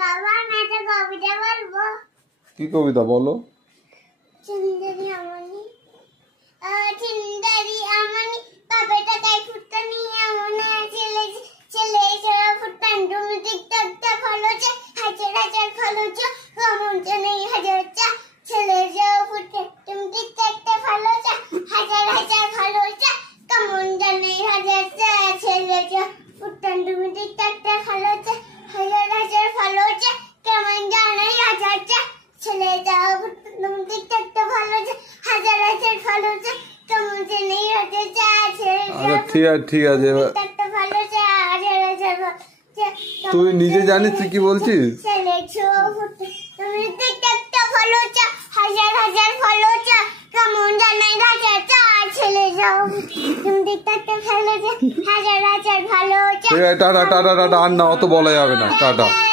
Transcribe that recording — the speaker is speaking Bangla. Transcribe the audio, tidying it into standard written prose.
বাবা আমি একটা কবিতা বলবো। কি কবিতা বলো? সুন্দরী আমনি সুন্দরী আমনি বাবাটা গাই ফুটানি আমনা ছেলে ছেলে ছেলে ফুটান তুমি টিকটকটা ফলো চা হাজার হাজার ফলো চা কমন নেই হাজার চা ছেলে যাও ফুটে তুমি টিকটকটা ফলো চা হাজার হাজার ফলো চা কমন নেই হাজার চা ছেলে যাও ফুটান তুমি টিকটকটা ফলো চা হাজার হাজার ফলো চা কমন নেই হাজার চা ছেলে যাও তুমি টিকটকটা ফলো চা হাজার হাজার ফলো চা কমন নেই হাজার চা ছেলে যাও ঠিক আছে টিকটকটা ফলো চা হাজার হাজার তুই নিজে জানিস তুই কি বলছিস? ছেলে যাও তুমি টিকটকটা ফলো চা হাজার হাজার ফলো চা কমন নেই হাজার চা ছেলে যাও তুমি টিকটকটা ফলো চা হাজার হাজার ফলো চা টাটা টাটা টাটা আর না অত বলা যাবে না টাটা।